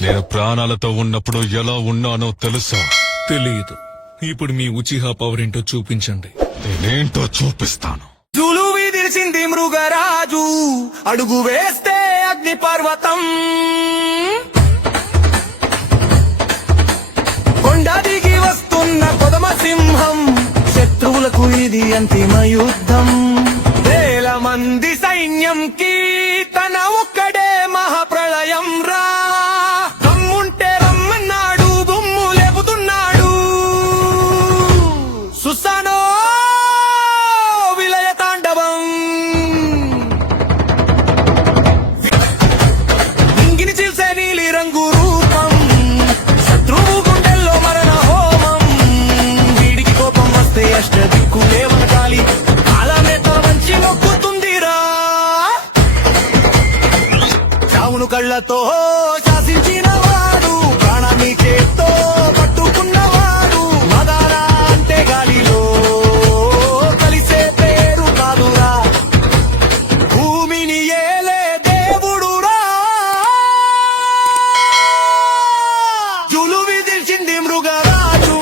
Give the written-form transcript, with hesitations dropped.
నేను ప్రాణాలతో ఉన్నప్పుడు ఎలా ఉన్నానో తెలుసా? తెలియదు. ఇప్పుడు మీ ఉచిహా పవర్ ఏంటో చూపించండి. నేనేంటో చూపిస్తాను. జులు విదిల్చింది మృగరాజు, అడుగు వేస్తే అగ్ని పర్వతం. కొండ దిగి వస్తున్న కొదమ సింహం, శత్రువులకు ఇది అంతిమ యుద్ధం. వేల మంది సైన్యంకి తన ఒక్కడే మహాప్రళయం రా. దమ్ముంటే రమ్మన్నాడు, దుమ్ము లేపుతున్నాడు. సుసానో విలయ తాండవం. ఇంగిని చిల్సే నీలి రంగు రూపం, శత్రువు గుండెల్లో మరణ హోమం. వీడికి కోపం వస్తే అష్ట దిక్కులే వనకాలి, కాలమే తల వంచి మొక్కుతుందిరా. చావును కళ్ళతో శాసించిన వాడు, ప్రాణాన్ని చేత్తో పట్టుకున్నవాడు. మదాన అంటే గాలిలో కలిసే పేరు కాదురా, భూమిని ఏలే దేవుడురా. జులు విదిల్చింది మృగరాజు.